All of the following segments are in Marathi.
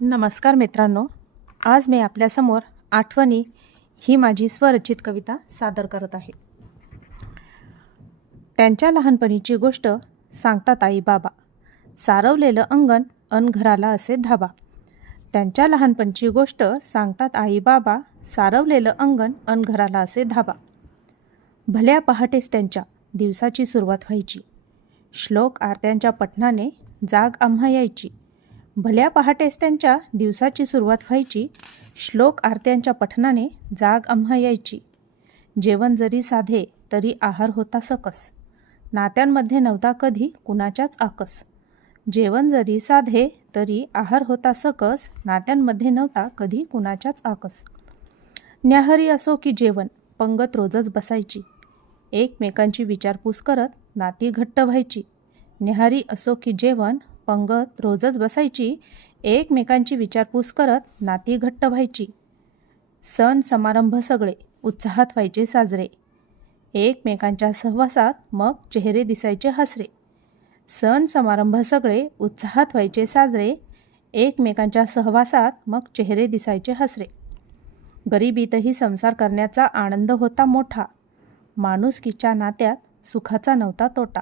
नमस्कार मित्रांनो, आज मी आपल्यासमोर आठवणी ही माझी स्वरचित कविता सादर करत आहे. त्यांच्या लहानपणीची गोष्ट सांगतात आई बाबा, सारवलेलं अंगण अन घराला असे धाबा. त्यांच्या लहानपणीची गोष्ट सांगतात आई बाबा, सारवलेलं अंगण अन घराला असे धाबा. भल्या पहाटेस त्यांच्या दिवसाची सुरुवात व्हायची, श्लोक आरत्यांच्या पठणाने जाग आम्हा यायची. भल्या पहाटेस त्यांच्या दिवसाची सुरुवात व्हायची, श्लोक आरत्यांच्या पठणाने जाग आम्हा यायची. जेवण जरी साधे तरी आहार होता सकस, नात्यांमध्ये नव्हता कधी कुणाच्याच आकस. जेवण जरी साधे तरी आहार होता सकस, नात्यांमध्ये नव्हता कधी कुणाच्याच आकस. न्याहारी असो की जेवण पंगत रोजच बसायची, एकमेकांची विचारपूस करत नाती घट्ट व्हायची. न्याहारी असो की जेवण पंगत रोजच बसायची, एकमेकांची विचारपूस करत नाती घट्ट व्हायची. सण समारंभ सगळे उत्साहात व्हायचे साजरे, एकमेकांच्या सहवासात मग चेहरे दिसायचे हसरे. सण समारंभ सगळे उत्साहात व्हायचे साजरे, एकमेकांच्या सहवासात मग चेहरे दिसायचे हसरे. गरिबीतही संसार करण्याचा आनंद होता मोठा, माणुसकीच्या नात्यात सुखाचा नव्हता तोटा.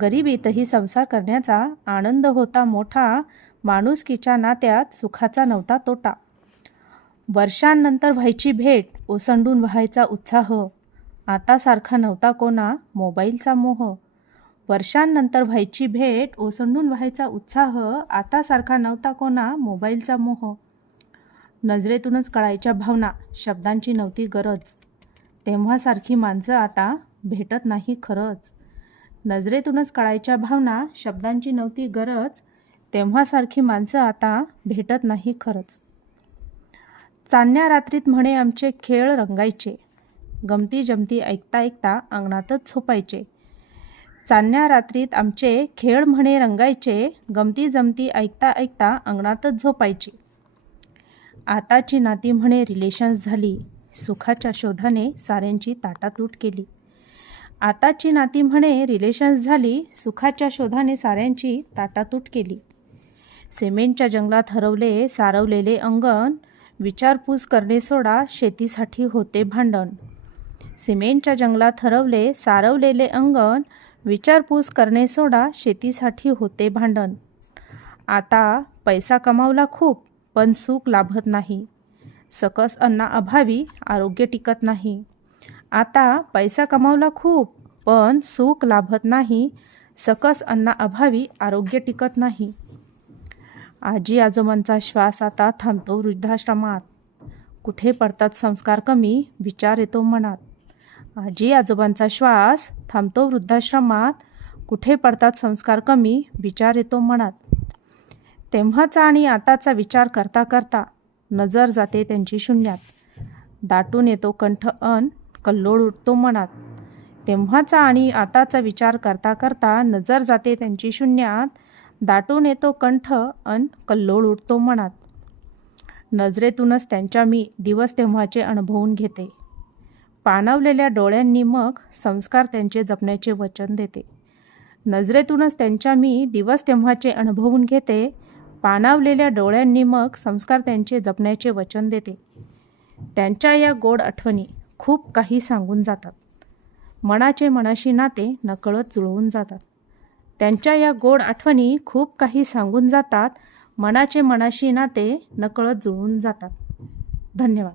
गरिबीतही संसार करण्याचा आनंद होता मोठा, माणुसकीच्या नात्यात सुखाचा नव्हता तोटा. वर्षांनंतर व्हायची भेट ओसंडून व्हायचा उत्साह, आता सारखा नव्हता कोणा मोबाईलचा मोह. वर्षांनंतर व्हायची भेट ओसंडून व्हायचा उत्साह, आता सारखा नव्हता कोणा मोबाईलचा मोह. नजरेतूनच कळायच्या भावना शब्दांची नव्हती गरज, तेव्हासारखी माणसं आता भेटत नाही खरंच. नजरेतूनच कळायच्या भावना शब्दांची नव्हती गरज, तेव्हासारखी माणसं आता भेटत नाही खरंच. चांदण्या रात्रीत म्हणे आमचे खेळ रंगायचे, गमती जमती ऐकता ऐकता अंगणातच झोपायचे. चांदण्या रात्रीत आमचे खेळ म्हणे रंगायचे, गमती जमती ऐकता ऐकता अंगणातच झोपायचे. आताची नाती म्हणे रिलेशन्स झाली, सुखाच्या शोधाने साऱ्यांची ताटातूट केली. आताची नाती म्हणे रिलेशन्स झाली, सुखाच्या शोधाने साऱ्यांची ताटातूट केली. सिमेंटच्या जंगलात हरवले सारवलेले अंगण, विचारपूस करणे सोडा शेतीसाठी होते भांडण. सिमेंटच्या जंगलात हरवले सारवलेले अंगण, विचारपूस करणे सोडा शेतीसाठी होते भांडण. आता पैसा कमावला खूप पण सुख लाभत नाही, सकस अन्नाअभावी आरोग्य टिकत नाही. आता पैसा कमावला खूप पण सुख लाभत नाही, सकस अन्नाअभावी आरोग्य टिकत नाही. आजी आजोबांचा श्वास आता थांबतो वृद्धाश्रमात, कुठे पडतात संस्कार कमी विचार येतो मनात. आजी आजोबांचा श्वास थांबतो वृद्धाश्रमात, कुठे पडतात संस्कार कमी विचार येतो मनात. तेव्हाचा आणि आताचा विचार करता करता नजर जाते त्यांची शून्यात, दाटून येतो कंठ अन कल्लोळ उठतो मनात. तेव्हाचा आणि आताचा विचार करता करता नजर जाते त्यांची शून्यात, दाटून येतो कंठ अन कल्लोळ उठतो मनात. नजरेतूनच त्यांच्या मी दिवस तेव्हाचे अनुभवून घेते, पाणावलेल्या डोळ्यांनी मग संस्कार त्यांचे जपण्याचे वचन देते. नजरेतूनच त्यांच्या मी दिवस तेव्हाचे अनुभवून घेते, पाणावलेल्या डोळ्यांनी मग संस्कार त्यांचे जपण्याचे वचन देते. त्यांच्या या गोड आठवणी खूप काही सांगून जातात, मनाचे मनाशी नाते नकळत जुळवून जातात. त्यांच्या या गोड आठवणी खूप काही सांगून जातात, मनाचे मनाशी नाते नकळत जुळवून जातात. धन्यवाद.